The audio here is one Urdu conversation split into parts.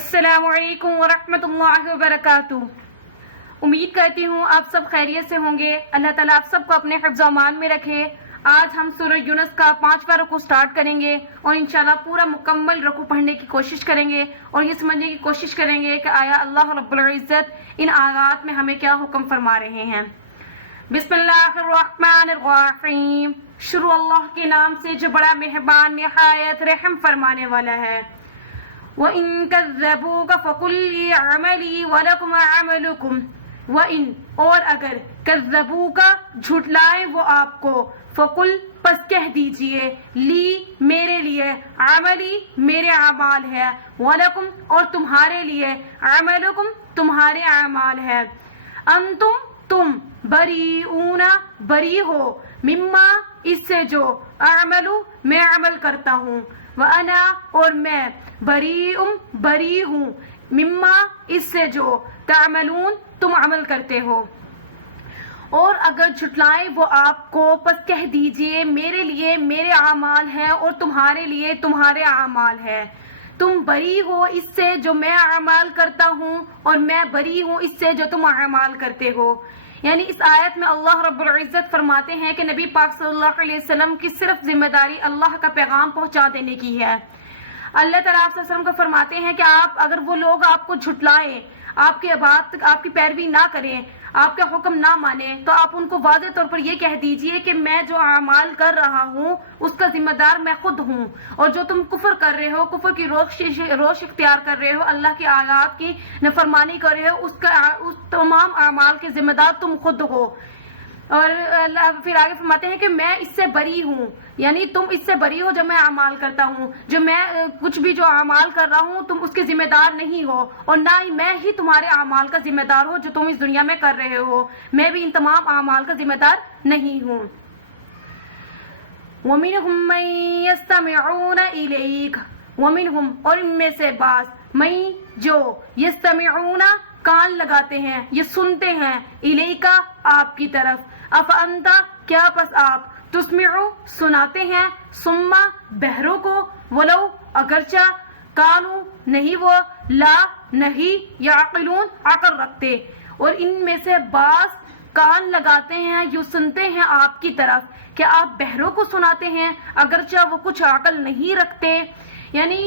السلام علیکم ورحمۃ اللہ وبرکاتہ۔ امید کرتی ہوں آپ سب خیریت سے ہوں گے۔ اللہ تعالیٰ آپ سب کو اپنے حفظ و امان میں رکھے۔ آج ہم سورہ یونس کا 5واں رکوع سٹارٹ کریں گے اور انشاءاللہ پورا مکمل رکوع پڑھنے کی کوشش کریں گے اور یہ سمجھنے کی کوشش کریں گے کہ آیا اللہ رب العزت ان آیات میں ہمیں کیا حکم فرما رہے ہیں۔ بسم اللہ الرحمن الرحیم، شروع اللہ کے نام سے جو بڑا مہربان نہایت رحم فرمانے والا ہے۔ وَإِن كَذَّبُوكَ فَقُلْ لِي عَمَلِي وَلَكُمْ عَمَلُكُمْ وَإِن اور اگر كَذَّبُوكَ جھٹلائیں وہ آپ کو، فَقُلْ پس کہہ دیجئے، لی میرے لیے، عملی میرے اعمال ہے، وَلَكُمْ اور تمہارے لیے، عَمَلُكُمْ تمہارے اعمال ہے، انتم تم بریئون بری ہو، مما اس سے جو اعملو میں عمل کرتا ہوں، وَأَنَا اور میں بری ہوں، مما اس سے جو تعملون تم عمل کرتے ہو۔ اور اگر جھٹلائیں وہ آپ کو پس کہہ دیجئے میرے لیے میرے اعمال ہے اور تمہارے لیے تمہارے اعمال ہے، تم بری ہو اس سے جو میں اعمال کرتا ہوں اور میں بری ہوں اس سے جو تم اعمال کرتے ہو۔ یعنی اس آیت میں اللہ رب العزت فرماتے ہیں کہ نبی پاک صلی اللہ علیہ وسلم کی صرف ذمہ داری اللہ کا پیغام پہنچا دینے کی ہے۔ اللہ تعالیٰ صلی اللہ علیہ وسلم کو فرماتے ہیں کہ اگر وہ لوگ آپ کو جھٹلائیں، آپ کی پیروی نہ کریں، آپ کا حکم نہ مانیں، تو آپ ان کو واضح طور پر یہ کہہ دیجئے کہ میں جو اعمال کر رہا ہوں اس کا ذمہ دار میں خود ہوں، اور جو تم کفر کر رہے ہو، کفر کی روش اختیار کر رہے ہو، اللہ کی آیات کی نافرمانی کر رہے ہو، اس تمام اعمال کے ذمہ دار تم خود ہو۔ اور پھر آگے فرماتے ہیں کہ میں اس سے بری ہوں، یعنی تم اس سے بری ہو جو میں اعمال کرتا ہوں، جو میں کچھ بھی جو اعمال کر رہا ہوں تم اس کے ذمہ دار نہیں ہو، اور نہ ہی میں ہی تمہارے اعمال کا ذمہ دار ہوں جو تم اس دنیا میں کر رہے ہو، میں بھی ان تمام اعمال کا ذمہ دار نہیں ہوں۔ وَمِنْهُمْ مَنْ يَسْتَمِعُونَ إِلَيْكَ وَمِنْهُمْ اور ان میں سے بعض، مَنْ جو يَسْتَمِعُونَ کان لگاتے ہیں، یہ سنتے ہیں، إِلَيْكَ آپ کی طرف، أَفَأَنْتَ کیا پس آپ، تسمعو سناتے ہیں، ثم بہروں کو، ولو اگرچہ، کانو نہیں وہ، لا نہیں، یعقلون عقل رکھتے، اور ان میں سے بعض کان لگاتے ہیں، یوں سنتے ہیں آپ کی طرف کہ آپ بہروں کو سناتے ہیں اگرچہ وہ کچھ عقل نہیں رکھتے۔ یعنی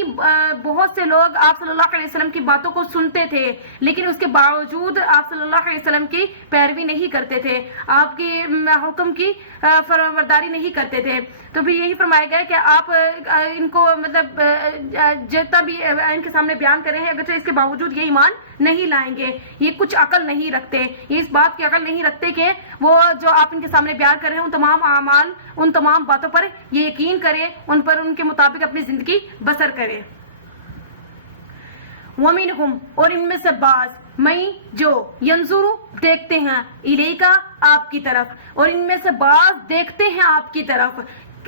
بہت سے لوگ آپ صلی اللہ علیہ وسلم کی باتوں کو سنتے تھے لیکن اس کے باوجود آپ صلی اللہ علیہ وسلم کی پیروی نہیں کرتے تھے، آپ کی حکم کی فرمانبرداری نہیں کرتے تھے۔ تو بھی یہی فرمایا گیا کہ آپ ان کو مطلب جتنا بھی ان کے سامنے بیان کریں ہیں اگرچہ اس کے باوجود یہ ایمان نہیں لائیں گے، یہ کچھ عقل نہیں رکھتے، یہ اس بات کی عقل نہیں رکھتے کہ وہ جو آپ ان کے سامنے بیان کر رہے ہیں ان تمام اعمال، ان تمام باتوں پر یہ یقین کرے، ان پر ان کے مطابق اپنی زندگی بسر کرے۔ وَمِنْهُمْ اور ان میں سے بعض، میں جو ینظر دیکھتے ہیں، الیکا آپ کی طرف، اور ان میں سے بعض دیکھتے ہیں آپ کی طرف،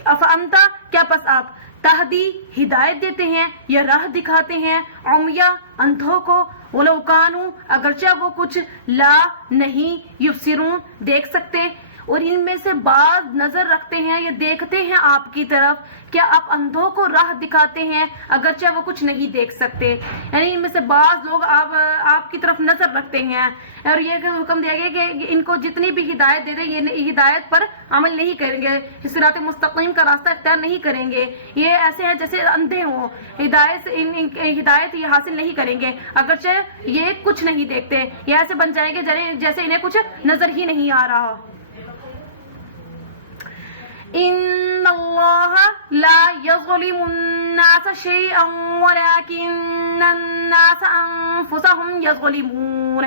افانتا کیا پس آپ، تہدی ہدایت دیتے ہیں یا راہ دکھاتے ہیں، عمیا اندھوں کو، ولو کانوا اگرچہ وہ کچھ، لا نہیں، یبصرون دیکھ سکتے، اور ان میں سے بعض نظر رکھتے ہیں یا دیکھتے ہیں آپ کی طرف، کیا آپ اندھوں کو راہ دکھاتے ہیں اگرچہ وہ کچھ نہیں دیکھ سکتے۔ یعنی ان میں سے بعض لوگ آپ کی طرف نظر رکھتے ہیں، اور یہ حکم دیا گیا کہ ان کو جتنی بھی ہدایت دے دیں یہ ہدایت پر عمل نہیں کریں گے، صراط مستقیم کا راستہ اختیار نہیں کریں گے، یہ ایسے ہیں جیسے اندھے ہوں، ہدایت یہ حاصل نہیں کریں گے اگرچہ یہ کچھ نہیں دیکھتے، یہ ایسے بن جائیں گے جیسے انہیں کچھ نظر ہی نہیں آ رہا۔ ان اللہ لا یظلم الناس شیئا ولکن الناس انفسهم یظلمون۔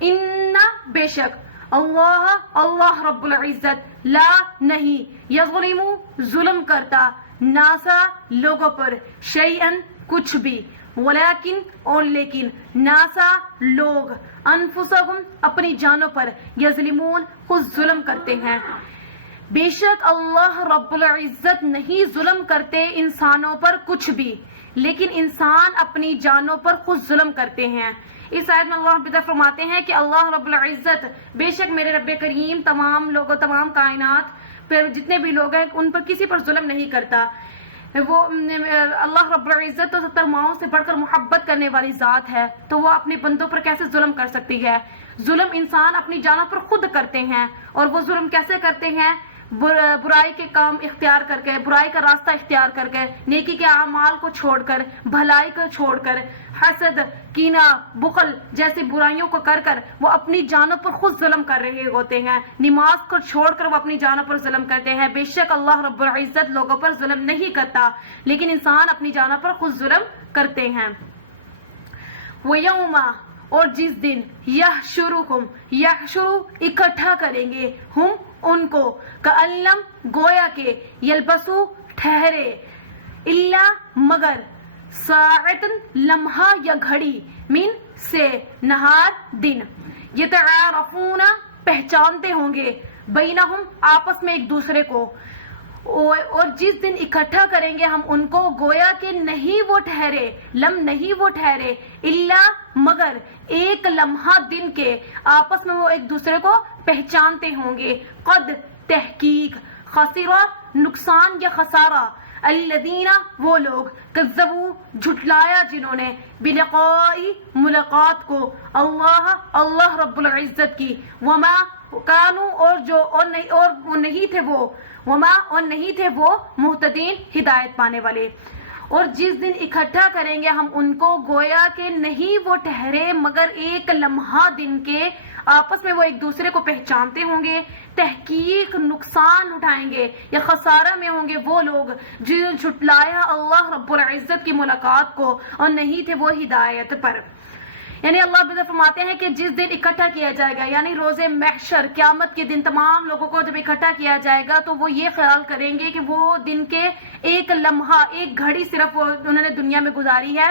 ان بے شک اللہ رب العزت، لا نہیں، یظلم ظلم کرتا، ناسا لوگوں پر، شیئا کچھ بھی، ولیکن اور لیکن، ناسا لوگ، انفسهم اپنی جانوں پر، یظلمون خود ظلم کرتے ہیں۔ بے شک اللہ رب العزت نہیں ظلم کرتے انسانوں پر کچھ بھی، لیکن انسان اپنی جانوں پر خود ظلم کرتے ہیں۔ اس آیت میں اللہ بدر فرماتے ہیں کہ اللہ رب العزت، بے شک میرے رب کریم تمام لوگوں، تمام کائنات پر جتنے بھی لوگ ہیں ان پر کسی پر ظلم نہیں کرتا، وہ اللہ رب العزت تو 70 ماؤں سے بڑھ کر محبت کرنے والی ذات ہے، تو وہ اپنے بندوں پر کیسے ظلم کر سکتی ہے؟ ظلم انسان اپنی جانوں پر خود کرتے ہیں، اور وہ ظلم کیسے کرتے ہیں؟ برائی کے کام اختیار کر کے، برائی کا راستہ اختیار کر کے، نیکی کے اعمال کو چھوڑ کر، بھلائی کو چھوڑ کر، حسد، کینہ، بخل جیسی برائیوں کو کر کر وہ اپنی جانوں پر خود ظلم کر رہے ہوتے ہیں۔ نماز کو چھوڑ کر وہ اپنی جانوں پر ظلم کرتے ہیں۔ بے شک اللہ رب العزت لوگوں پر ظلم نہیں کرتا، لیکن انسان اپنی جانوں پر خود ظلم کرتے ہیں۔ وَيَوْمَ، اور جس دن، یحشرکم، یحشر اکٹھا کریں گے، ہم ان کو، کألم گویا کہ، یلبسو ٹھہرے، الا مگر، ساعتن لمحہ یا گھڑی، من سے نہار دن، یتعارفون پہچانتے ہوں گے، بینہم آپس میں ایک دوسرے کو، اور جس دن اکٹھا کریں گے ہم ان کو، گویا کہ نہیں وہ ٹھہرے، نہیں وہ ٹھہرے، الا مگر ایک لمحہ دن کے، آپس میں وہ ایک دوسرے کو پہچانتے ہوں گے۔ قد تحقیق، خسرہ نقصان یا خسارہ، الذین وہ لوگ، کذبوا جھٹلایا جنہوں نے، بلقاء ملاقات کو، اللہ رب العزت کی، وما کانوا اور نہیں تھے وہ، وما اور نہیں تھے وہ، مہتدین ہدایت پانے والے۔ اور جس دن اکٹھا کریں گے ہم ان کو، گویا کہ نہیں وہ ٹھہرے مگر ایک لمحہ دن کے، آپس میں وہ ایک دوسرے کو پہچانتے ہوں گے۔ تحقیق نقصان اٹھائیں گے یا خسارہ میں ہوں گے وہ لوگ جنہوں نے جھٹلایا اللہ رب العزت کی ملاقات کو اور نہیں تھے وہ ہدایت پر۔ یعنی اللہ تعالیٰ فرماتے ہیں کہ جس دن اکٹھا کیا جائے گا، یعنی روز محشر، قیامت کے دن تمام لوگوں کو جب اکٹھا کیا جائے گا تو وہ یہ خیال کریں گے کہ وہ دن کے ایک لمحہ، ایک گھڑی صرف انہوں نے دنیا میں گزاری ہے۔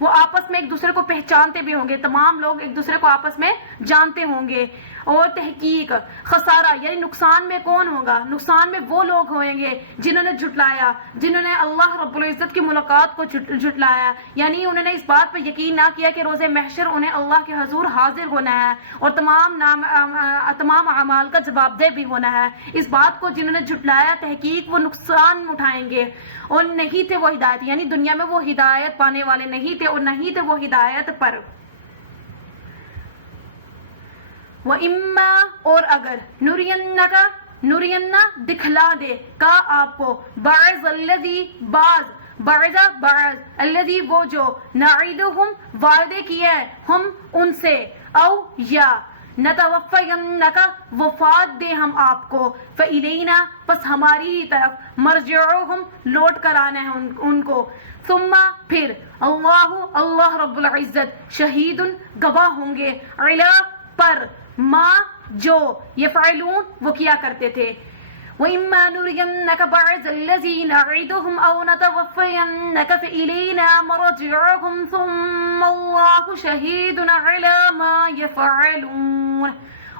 وہ آپس میں ایک دوسرے کو پہچانتے بھی ہوں گے، تمام لوگ ایک دوسرے کو آپس میں جانتے ہوں گے۔ اور تحقیق خسارہ یعنی نقصان میں کون ہوگا؟ نقصان میں وہ لوگ ہوئیں گے جنہوں نے جھٹلایا، جنہوں نے اللہ رب العزت کی ملاقات کو جھٹلایا، یعنی انہوں نے اس بات پر یقین نہ کیا کہ روز محشر انہیں اللہ کے حضور حاضر ہونا ہے اور تمام اعمال کا جواب دہ بھی ہونا ہے۔ اس بات کو جنہوں نے جھٹلایا، تحقیق وہ نقصان اٹھائیں گے، اور نہیں تھے وہ ہدایت، یعنی دنیا میں وہ ہدایت پانے والے نہیں تھے اور نہیں تھے وہ ہدایت پر۔ وَإِمَّا اور اگر، نُرِيَنَّا دکھلا دے کا آپ کو، بعض الذی بعض الذی وہ جو، نعیدہم وعدے کیا ہے ہم ان سے، او یا نتوفینک وفات دے ہم آپ کو، فإلینا پس ہماری ہی طرف، مرجعہم لوٹ کر آنا ہے ان کو، ثم پھر، اللہ رب العزت شہید گواہ ہوں گے، علا پر ما جو، یفعلون وہ کیا کرتے تھے۔ وَإِمَّا نُرِيَنَّكَ بَعْضَ الَّذِي نَعِدُهُمْ أَوْ نَتَوَفَّيَنَّكَ فَإِلَيْنَا مَرْجِعُهُمْ ثُمَّ اللَّهُ شَهِيدٌ عَلَى مَا يَفْعَلُونَ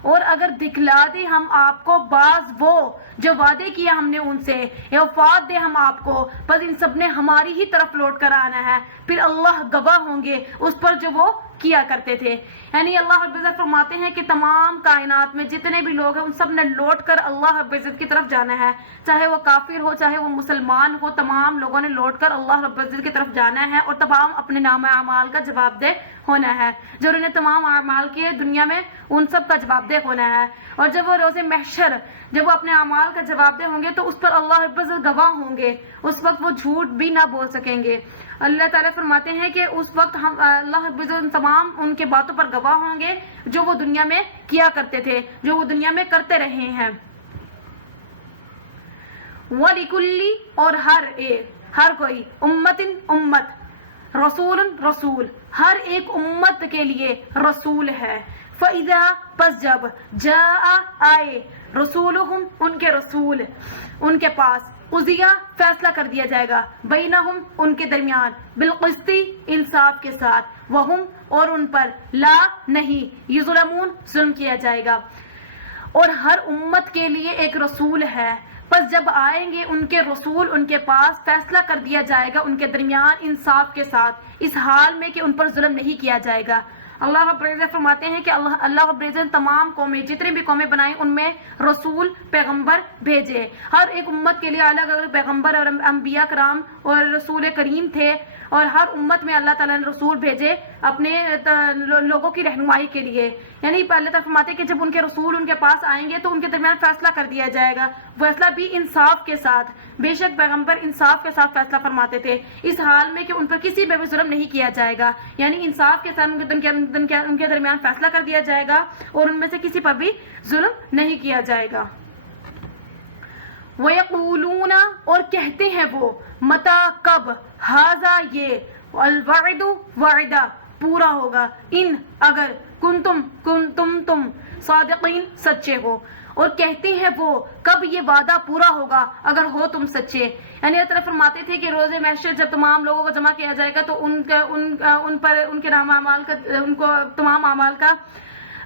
اور اگر دکھلا دے ہم آپ کو بعض وہ جو وعدے کیا ہم نے ان سے، یا وفات دے ہم آپ کو، بس ان سب نے ہماری ہی طرف لوٹ کر آنا ہے، پھر اللہ گواہ ہوں گے اس پر جو وہ کیا کرتے تھے۔ یعنی اللہ رب العزت فرماتے ہیں کہ تمام کائنات میں جتنے بھی لوگ ہیں ان سب نے لوٹ کر اللہ رب العزت کی طرف جانا ہے، چاہے وہ کافر ہو چاہے وہ مسلمان ہو، تمام لوگوں نے لوٹ کر اللہ رب العزت کی طرف جانا ہے اور تمام اپنے نام اعمال کا جواب دہ ہونا ہے۔ جو انہوں نے تمام اعمال کیے دنیا میں ان سب کا جواب دہ ہونا ہے، اور جب وہ روز محشر جب وہ اپنے اعمال کا جواب دہ ہوں گے تو اس پر اللہ رب العزت گواہ ہوں گے، اس وقت وہ جھوٹ بھی نہ بول سکیں گے۔ اللہ تعالیٰ فرماتے ہیں کہ اس وقت ہم اللہ رب العزت تمام ان کے باتوں پر گواہ ہوں گے جو وہ دنیا میں کیا کرتے تھے، جو وہ دنیا میں کرتے رہے ہیں۔ وَلِكُلِّ اور ہر کوئی، امت، رسول ہر ایک امت کے لیے رسول ہے۔ فَإِذَا پس جب، جاء آئے، رسولہم ان کے رسول ان کے پاس، قضیہ فیصلہ کر دیا جائے گا، بینہم ان کے درمیان، بالقسط انصاف کے ساتھ، وہم اور ان پر، لا نہیں، یظلمون ظلم کیا جائے گا۔ اور ہر امت کے لیے ایک رسول ہے، پس جب آئیں گے ان کے رسول ان کے پاس، فیصلہ کر دیا جائے گا ان کے درمیان انصاف کے ساتھ، اس حال میں کہ ان پر ظلم نہیں کیا جائے گا۔ اللہ رب العزت فرماتے ہیں کہ اللہ رب العزت تمام قومیں جتنی بھی قومیں بنائیں ان میں رسول پیغمبر بھیجے. ہر ایک امت کے لیے الگ الگ پیغمبر اور انبیاء کرام اور رسول کریم تھے, اور ہر امت میں اللہ تعالیٰ نے رسول بھیجے اپنے لوگوں کی رہنمائی کے لیے. یعنی اللہ تعالیٰ فرماتے ہیں کہ جب ان کے رسول ان کے پاس آئیں گے تو ان کے درمیان فیصلہ کر دیا جائے گا, فیصلہ بھی انصاف کے ساتھ. بے شک پیغمبر انصاف کے ساتھ فیصلہ فرماتے تھے, اس حال میں کہ ان پر کسی پہ بھی ظلم نہیں کیا جائے گا. یعنی انصاف کے ساتھ ان کے درمیان فیصلہ کر دیا جائے گا اور ان میں سے کسی پر بھی ظلم نہیں کیا جائے گا. وَيَقُولُونَ اور کہتے ہیں وہ, متا کب, ہاذا یہ, الوعد وعدہ پورا ہوگا, ان اگر, تم صادقین سچے ہو. اور کہتے ہیں وہ کب یہ وعدہ پورا ہوگا اگر ہو تم سچے. یعنی اللہ تعالیٰ فرماتے تھے کہ روز محشر جب تمام لوگوں کو جمع کیا جائے گا تو ان پر ان کے نام اعمال کا, ان کو تمام اعمال کا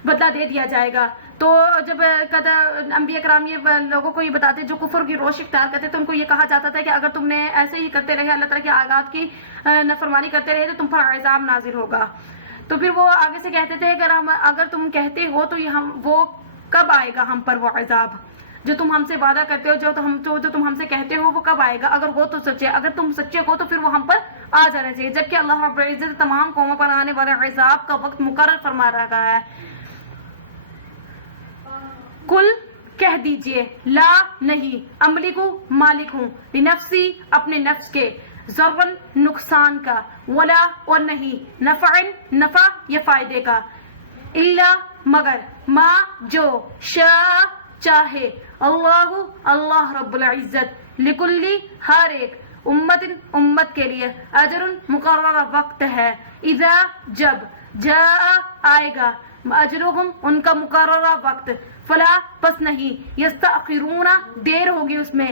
بدلہ دے دیا جائے گا. تو جب انبیاء کرام یہ لوگوں کو یہ بتاتے جو کفر کی روش اختیار کرتے تو ان کو یہ کہا جاتا تھا کہ اگر تم نے ایسے ہی کرتے رہے, اللہ تعالیٰ کے آیات کی نافرمانی کرتے رہے تو تم پر عذاب نازل ہوگا. تو پھر وہ آگے سے کہتے تھے کہ اگر تم کہتے ہو تو وہ کب آئے گا ہم پر وہ عذاب جو تم ہم سے وعدہ کرتے ہو, جو تم ہم سے کہتے ہو وہ کب آئے گا اگر ہو تو سچے. اگر تم سچے ہو تو پھر وہ ہم پر آ جانا چاہیے, جبکہ اللہ رب العزت تمام قوموں پر آنے والے عذاب کا وقت مقرر فرما رہا ہے. کل کہہ دیجئے, لا نہیں, املکو مالک ہوں, لنفسی اپنے نفس کے, ضرن نقصان کا, ولا اور نہیں, نفعن نفع یا فائدے کا, الا مگر, ما جو, شاء چاہے, اللہ رب العزت, لکلی ہر ایک, امت کے لیے, اجر مقررہ وقت ہے, اذا جب, جاء آئے گا, اجرہم ان کا مقررہ وقت, فلا پس نہیں, یستأخرون دیر ہوگی اس میں,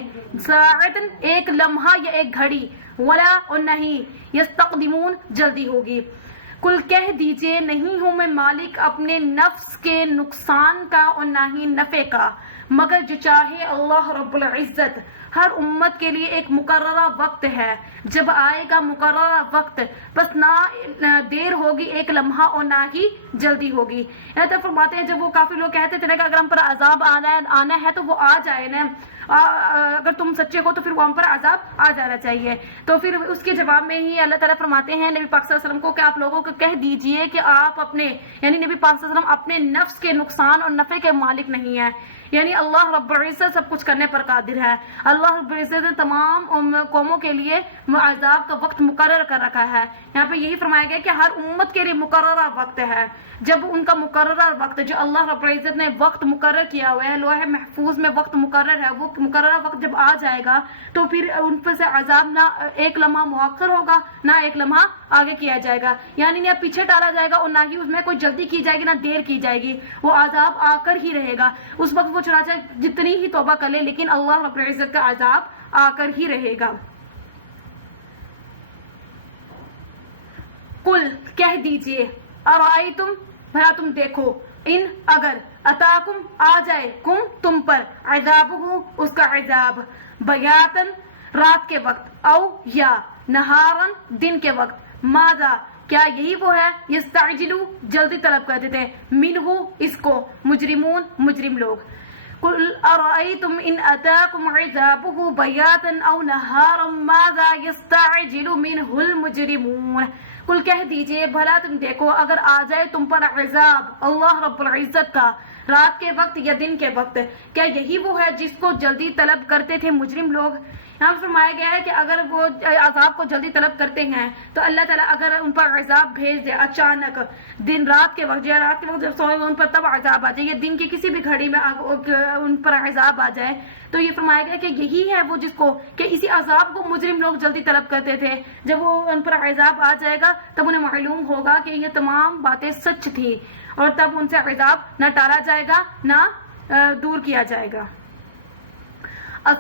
ساعتن ایک لمحہ یا ایک گھڑی, ولا اور نہیں, یستقدمون جلدی ہوگی. کل کہہ دیجئے نہیں ہوں میں مالک اپنے نفس کے نقصان کا اور نہ ہی نفع کا, مگر جو چاہے اللہ رب العزت. ہر امت کے لیے ایک مقررہ وقت ہے, جب آئے گا مقررہ وقت بس نہ دیر ہوگی ایک لمحہ اور نہ ہی جلدی ہوگی. تو فرماتے ہیں جب وہ کافی لوگ کہتے تھے کہ اگر ہم پر عذاب آنا ہے تو وہ آ جائے نا, اگر تم سچے ہو تو پھر وہ ہم پر عذاب آ جانا چاہیے. تو پھر اس کے جواب میں ہی اللہ تعالیٰ فرماتے ہیں نبی پاک صلی اللہ علیہ وسلم کو کہ آپ لوگوں کو کہہ دیجئے کہ آپ اپنے, یعنی نبی پاک صلی اللہ علیہ وسلم اپنے نفس کے نقصان اور نفع کے مالک نہیں ہے. یعنی اللہ رب العزت سب کچھ کرنے پر قادر ہے. اللہ رب العزت نے تمام قوموں کے لیے عذاب کا وقت مقرر کر رکھا ہے. یہاں پہ یہی فرمایا گیا کہ ہر امت کے لیے مقررہ وقت ہے. جب ان کا مقررہ وقت جو اللہ رب العزت نے وقت مقرر کیا ہوا ہے, لوح محفوظ میں وقت مقرر ہے, وہ مقررہ وقت جب آ جائے گا تو پھر ان پر سے عذاب نہ ایک لمحہ مؤخر ہوگا نہ ایک لمحہ آگے کیا جائے گا, یعنی نہ پیچھے ڈالا جائے گا اور نہ ہی اس میں کوئی جلدی کی جائے گی نہ دیر کی جائے گی. وہ عذاب آ کر ہی رہے گا. اس وقت وہ چنانچہ جتنی ہی توبہ کر لے لیکن اللہ رب العزت کا عذاب آ کر ہی رہے گا. قل کہہ دیجئے, ارائیتم بھلا تم دیکھو, ان اگر, اتاکم آ جائے, کم تم پر, عذابہ اس کا عذاب, بیاتن رات کے وقت, او یا نہارن دن کے وقت, ماذا کیا یہی وہ ہے, یستعجلو جلدی طلب کرتے تھے, منہو اس کو, مجرمون مجرم لوگ. قل ارائیتم ان اتاکم عذابہ بیاتن او نہارن ماذا یستعجل منہ المجرمون. قل کہہ دیجئے بھلا تم دیکھو اگر آ جائے تم پر عذاب اللہ رب العزت کا رات کے وقت یا دن کے وقت, کیا یہی وہ ہے جس کو جلدی طلب کرتے تھے مجرم لوگ. یہاں فرمایا گیا ہے کہ اگر وہ عذاب کو جلدی طلب کرتے ہیں تو اللہ تعالیٰ اگر ان پر عذاب بھیج دے اچانک دن رات کے وقت, رات کے وقت جب سوئے ان پر تب عذاب آ جائے, یا دن کی کسی بھی گھڑی میں ان پر عذاب آ جائے, تو یہ فرمایا گیا کہ یہی ہے وہ جس کو, کہ اسی عذاب کو مجرم لوگ جلدی طلب کرتے تھے. جب وہ ان پر عذاب آ جائے گا تب انہیں معلوم ہوگا کہ یہ تمام باتیں سچ تھی, اور تب ان سے عذاب نہ ٹالا جائے گا نہ دور کیا جائے گا.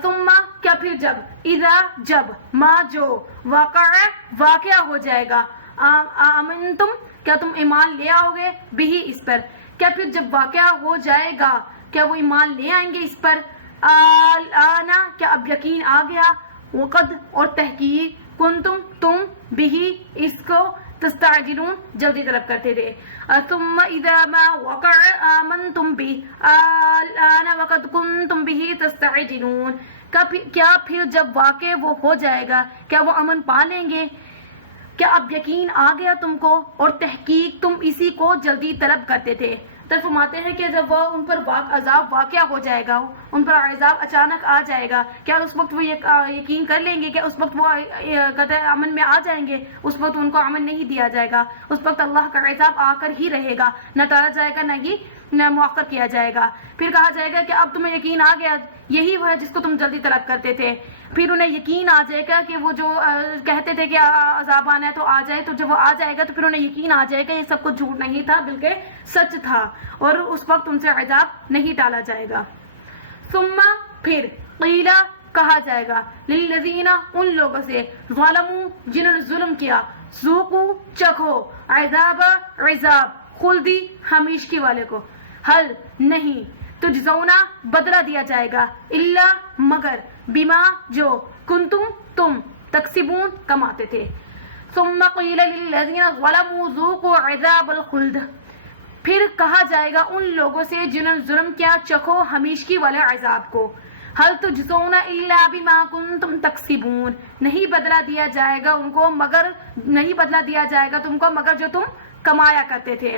ثم کیا پھر جب, اذا جب, ما جو, واقع ہو جائے گا, آمنتم کیا تم ایمان لے آؤ گے, بھی اس پر, کیا پھر جب واقع ہو جائے گا کیا وہ ایمان لے آئیں گے اس پر, آنا کیا اب یقین آ گیا, وقد اور تحقیق, کنتم تم, بھی اس کو, تستعجلون جلدی طلب کرتے تھے. ثم اذا ما وقع آمنتم به الآن وقد كنتم به تستعجلون. کیا پھر جب واقع وہ ہو جائے گا کیا وہ امن پا لیں گے؟ کیا اب یقین آ گیا تم کو اور تحقیق تم اسی کو جلدی طلب کرتے تھے. تو فرماتے ہیں کہ جب وہ ان پر عذاب واقع ہو جائے گا، ان پر عذاب اچانک آ جائے گا، کیا اس وقت وہ یقین کر لیں گے کہ اس وقت وہ امن میں آ جائیں گے؟ اس وقت ان کو امن نہیں دیا جائے گا. اس وقت اللہ کا عذاب آ کر ہی رہے گا، نہ ٹالا جائے گا نہ مؤخر کیا جائے گا. پھر کہا جائے گا کہ اب تمہیں یقین آ گیا، یہی وہ ہے جس کو تم جلدی طلب کرتے تھے. پھر انہیں یقین آ جائے گا کہ وہ جو کہتے تھے کہ عذاب آنا ہے تو آ جائے، تو جب وہ آ جائے گا تو پھر انہیں یقین آ جائے گا یہ سب کچھ جھوٹ نہیں تھا بلکہ سچ تھا، اور اس وقت ان سے عذاب نہیں ٹالا جائے گا. ثم پھر قیل کہا جائے گا للذین ان لوگوں سے ظلموا جنہوں نے ظلم کیا، ذوقوا چکھو عذاب خلدی ہمیشگی والے کو، حل نہیں تجزونا بدلہ دیا جائے گا، الا مگر بما جو کنتم تم تکسبون کماتے تھے. ثم قیل للذین ظلموا ذوقوا عذاب الخلد پھر کہا جائے گا ان لوگوں سے جنہوں نے ظلم کیا چکھو ہمیشگی والے عذاب کو. حل تجزون الا بما کنتم تکسبون نہیں بدلہ دیا جائے گا ان کو مگر نہیں بدلہ دیا جائے گا تم کو مگر جو تم کمایا کرتے تھے.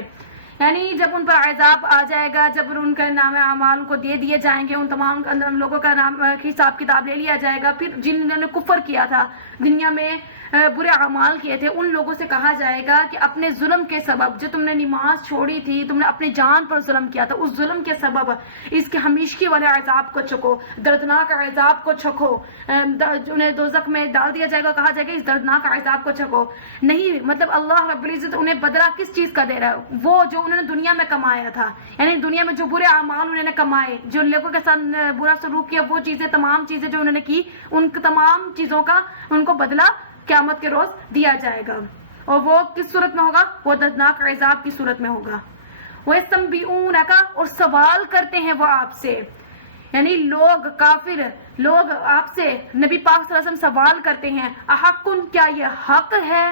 یعنی جب ان پر عذاب آ جائے گا، جب ان کے نام اعمال کو دے دیے جائیں گے، ان تمام لوگوں کا نام حساب کتاب لے لیا جائے گا، پھر جنہوں نے کفر کیا تھا، دنیا میں برے اعمال کیے تھے، ان لوگوں سے کہا جائے گا کہ اپنے ظلم کے سبب جو تم نے نماز چھوڑی تھی، تم نے اپنے جان پر ظلم کیا تھا، اس ظلم کے سبب اس کے ہمیشگی والے عذاب کو چکھو، دردناک عذاب کو چکھو. انہیں دوزخ میں ڈال دیا جائے گا، کہا جائے گا اس دردناک عذاب کو چکھو. نہیں مطلب اللہ رب العزت انہیں بدلہ کس چیز کا دے رہا ہے؟ وہ جو انہوں نے دنیا میں کمایا تھا، یعنی دنیا میں جو برے اعمال انہوں نے کمائے، جو لوگوں کے ساتھ برا سلوک کیا، وہ چیزیں تمام چیزیں جو انہوں نے کی، ان تمام چیزوں کا ان کو بدلہ قیامت کے روز دیا جائے گا. اور وہ کس صورت میں ہوگا؟ وہ دردناک عذاب کی صورت میں ہوگا. وَيَسْتَنْبِئُونَكَ اور سوال کرتے ہیں وہ آپ سے، یعنی لوگ کافر لوگ آپ سے نبی پاک صلی اللہ علیہ وسلم سوال کرتے ہیں، احقٌ کیا یہ حق ہے؟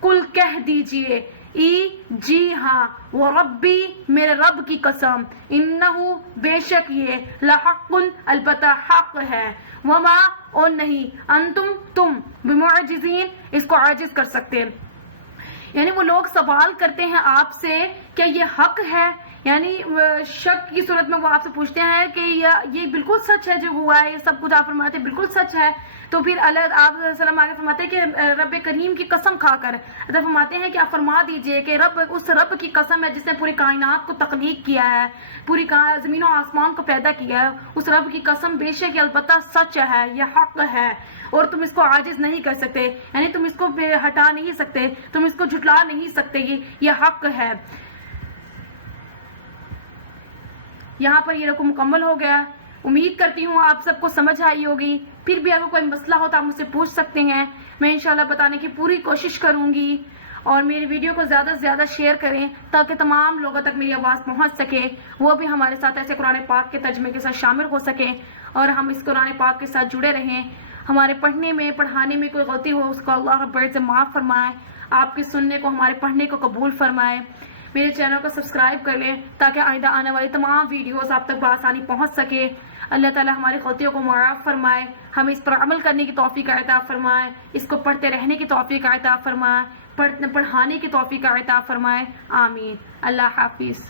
کل کہہ دیجئے جی ہاں، وہ ربی میرے رب کی قسم، انہو بے شک یہ لحق البتہ حق ہے، وما اور نہیں انتم تم بمعجزین اس کو عاجز کر سکتے. یعنی وہ لوگ سوال کرتے ہیں آپ سے کیا یہ حق ہے، یعنی شک کی صورت میں وہ آپ سے پوچھتے ہیں کہ یہ بالکل سچ ہے جو ہوا ہے، یہ سب کچھ آپ فرماتے ہیں بالکل سچ ہے. تو پھر اللہ آپ وسلم آگے فرماتے ہیں کہ رب کریم کی قسم کھا کر فرماتے ہیں کہ آپ فرما دیجئے کہ اس رب کی قسم ہے جس نے پوری کائنات کو تخلیق کیا ہے، پوری زمین و آسمان کو پیدا کیا ہے، اس رب کی قسم بے شک البتہ سچ ہے، یہ حق ہے، اور تم اس کو عاجز نہیں کر سکتے، یعنی تم اس کو ہٹا نہیں سکتے، تم اس کو جھٹلا نہیں سکتے، یہ حق ہے. یہاں پر یہ رقم مکمل ہو گیا. امید کرتی ہوں آپ سب کو سمجھ آئی ہوگی. پھر بھی اگر کوئی مسئلہ ہو تو آپ مجھ سے پوچھ سکتے ہیں، میں انشاءاللہ بتانے کی پوری کوشش کروں گی. اور میری ویڈیو کو زیادہ سے زیادہ شیئر کریں تاکہ تمام لوگوں تک میری آواز پہنچ سکے، وہ بھی ہمارے ساتھ ایسے قرآن پاک کے ترجمے کے ساتھ شامل ہو سکیں اور ہم اس قرآن پاک کے ساتھ جڑے رہیں. ہمارے پڑھنے میں پڑھانے میں کوئی غلطی ہو اس کو اللہ رب العزت سے معاف فرمائے، آپ کے سننے کو ہمارے پڑھنے کو قبول فرمائے. میرے چینل کو سبسکرائب کر لیں تاکہ آئندہ آنے والی تمام ویڈیوز آپ تک بآسانی پہنچ سکے. اللہ تعالی ہماری غلطیوں کو معاف فرمائے، ہمیں اس پر عمل کرنے کی توفیق عطا فرمائے، اس کو پڑھتے رہنے کی توفیق عطا فرمائے، پڑھانے کی توفیق عطا فرمائے. آمین. اللہ حافظ.